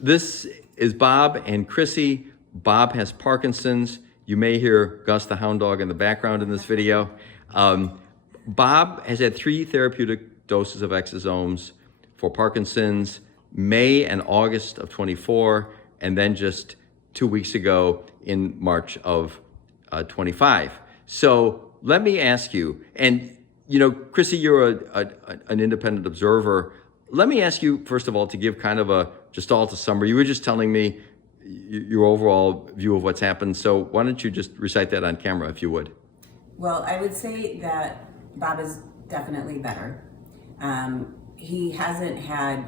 This is Bob and Chrissy. Bob has Parkinson's. You may hear Gus the hound dog in the background in this video. Bob has had 3 therapeutic doses of exosomes for Parkinson's, May and August of 24, and then just 2 weeks ago in March of 25. So let me ask you, and you know, Chrissy, you're an independent observer. Let me ask you, first of all, to give kind of a gestalt summary. You were just telling me your overall view of what's happened. So why don't you just recite that on camera, if you would? Well, I would say that Bob is definitely better. He hasn't had,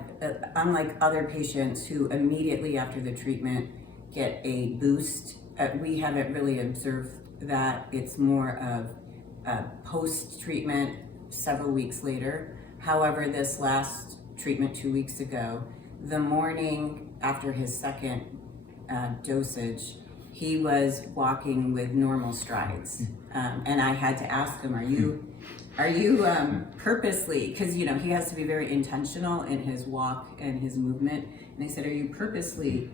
unlike other patients who immediately after the treatment get a boost, we haven't really observed that. It's more of post-treatment several weeks later. However, this last treatment 2 weeks ago, the morning after his second dosage, he was walking with normal strides. And I had to ask him, are you purposely, because you know, he has to be very intentional in his walk and his movement. And I said, are you purposely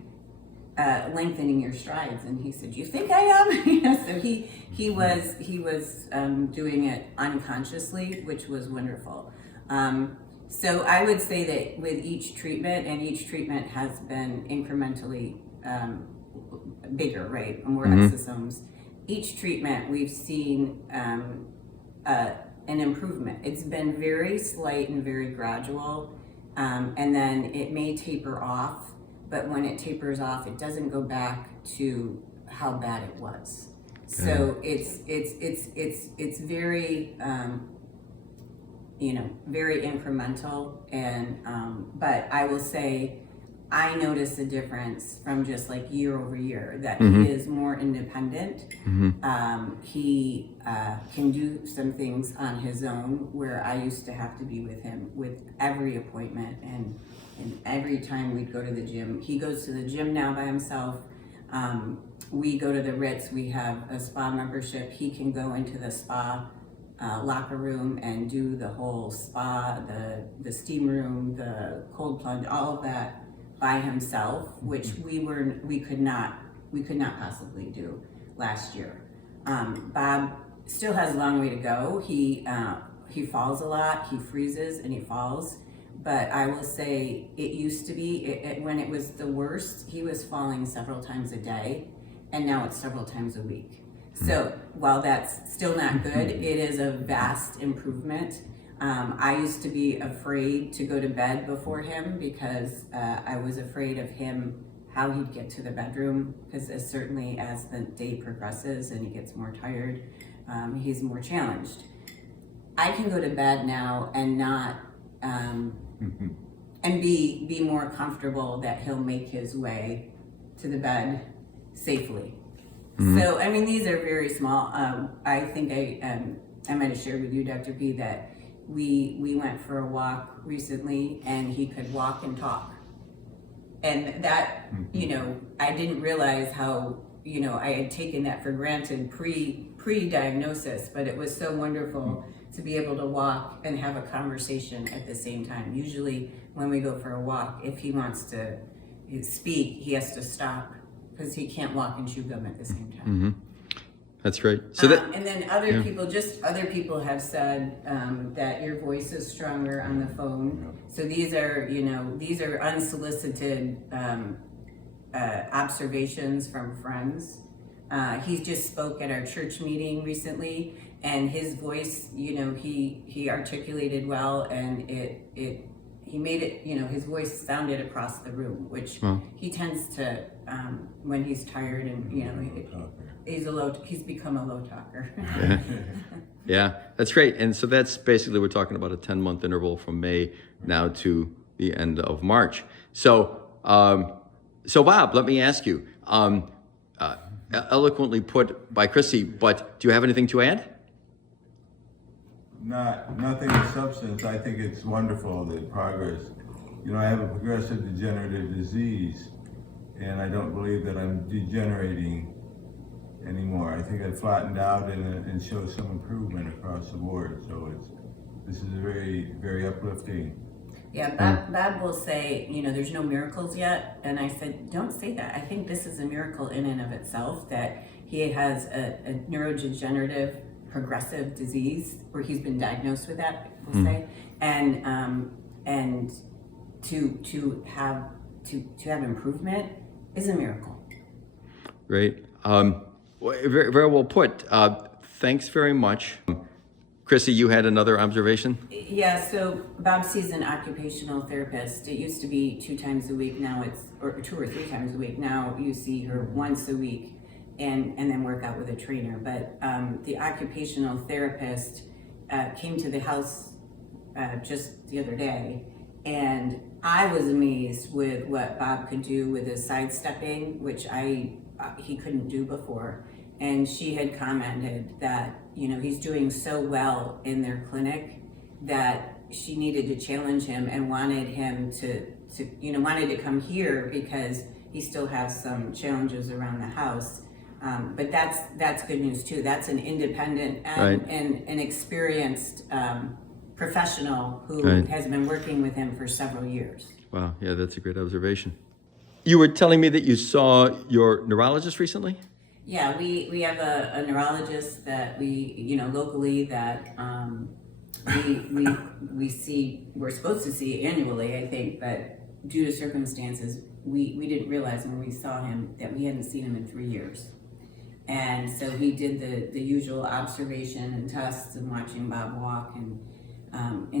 lengthening your strides? And he said, you think I am? You know, so he was doing it unconsciously, which was wonderful. So I would say that with each treatment, and each treatment has been incrementally bigger, right? More exosomes. Each treatment we've seen an improvement. It's been very slight and very gradual, and then it may taper off. But when it tapers off, it doesn't go back to how bad it was. So it's very very incremental, and but I will say I notice a difference from just like year over year that he is more independent. He can do some things on his own where I used to have to be with him with every appointment and every time we'd go to the gym. He goes to the gym now by himself. We go to the Ritz. We have a spa membership. He can go into the spa locker room and do the whole spa, the steam room, the cold plunge, all of that by himself, which we could not possibly do last year. Bob still has a long way to go. He falls a lot. He freezes and he falls. But I will say it used to be, when it was the worst, he was falling several times a day, and now it's several times a week. So while that's still not good, it is a vast improvement. I used to be afraid to go to bed before him because I was afraid of him, how he'd get to the bedroom, because certainly as the day progresses and he gets more tired, he's more challenged. I can go to bed now and not and be more comfortable that he'll make his way to the bed safely. So I mean, these are very small. I think I might have shared with you, Dr. P, that we went for a walk recently and he could walk and talk, and that you know, I didn't realize how, you know, I had taken that for granted pre-diagnosis, but it was so wonderful to be able to walk and have a conversation at the same time. Usually when we go for a walk, if he wants to speak, he has to stop because he can't walk and chew gum at the same time. That's great. So that, and then other people have said that your voice is stronger on the phone. So these are unsolicited observations from friends. He just spoke at our church meeting recently, and his voice, you know, he articulated well, and he made it, you know, his voice sounded across the room, which he tends to when he's tired, and you know, he's become a low talker. Yeah, that's great. And so that's basically, we're talking about a 10-month interval from May now to the end of March. So so Bob, let me ask you, eloquently put by Chrissy, but do you have anything to add? Nothing of substance. I think it's wonderful, the progress. You know, I have a progressive degenerative disease, and I don't believe that I'm degenerating anymore. I think I've flattened out and show some improvement across the board. So this is very, very uplifting. Yeah, Bob will say, you know, there's no miracles yet. And I said, don't say that. I think this is a miracle in and of itself that he has a neurodegenerative progressive disease where he's been diagnosed with that, we'll say. And to have improvement is a miracle. Great. Very, very well put. Thanks very much. Chrissy, you had another observation? Yeah, so Bob sees an occupational therapist. It used to be 2 times a week. Now it's, or 2 or 3 times a week. Now you see her once a week and then work out with a trainer. But the occupational therapist came to the house just the other day, and I was amazed with what Bob could do with his sidestepping, which he couldn't do before. And she had commented that, you know, he's doing so well in their clinic that she needed to challenge him and wanted him to wanted to come here because he still has some challenges around the house. But that's good news too. That's an independent and an experienced professional who has been working with him for several years. Wow, yeah, that's a great observation. You were telling me that you saw your neurologist recently? Yeah, we have a neurologist that locally that we're supposed to see annually, I think, but due to circumstances, we didn't realize when we saw him that we hadn't seen him in 3 years. And so we did the usual observation and tests and watching Bob walk, and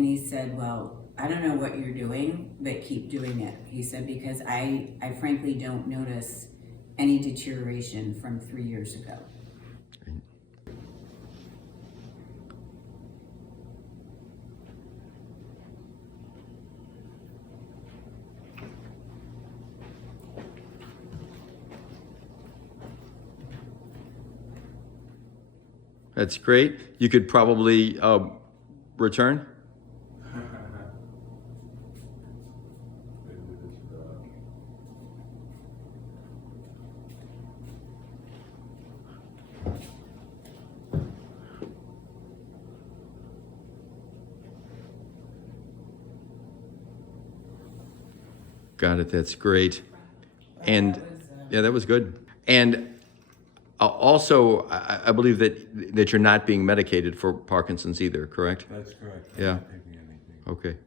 he said, well, I don't know what you're doing, but keep doing it. He said, because I frankly don't notice any deterioration from 3 years ago. That's great. You could probably return. Got it. That's great. And yeah, that was good. And also, I believe that you're not being medicated for Parkinson's either, correct? That's correct. Yeah. I'm not taking anything. Okay.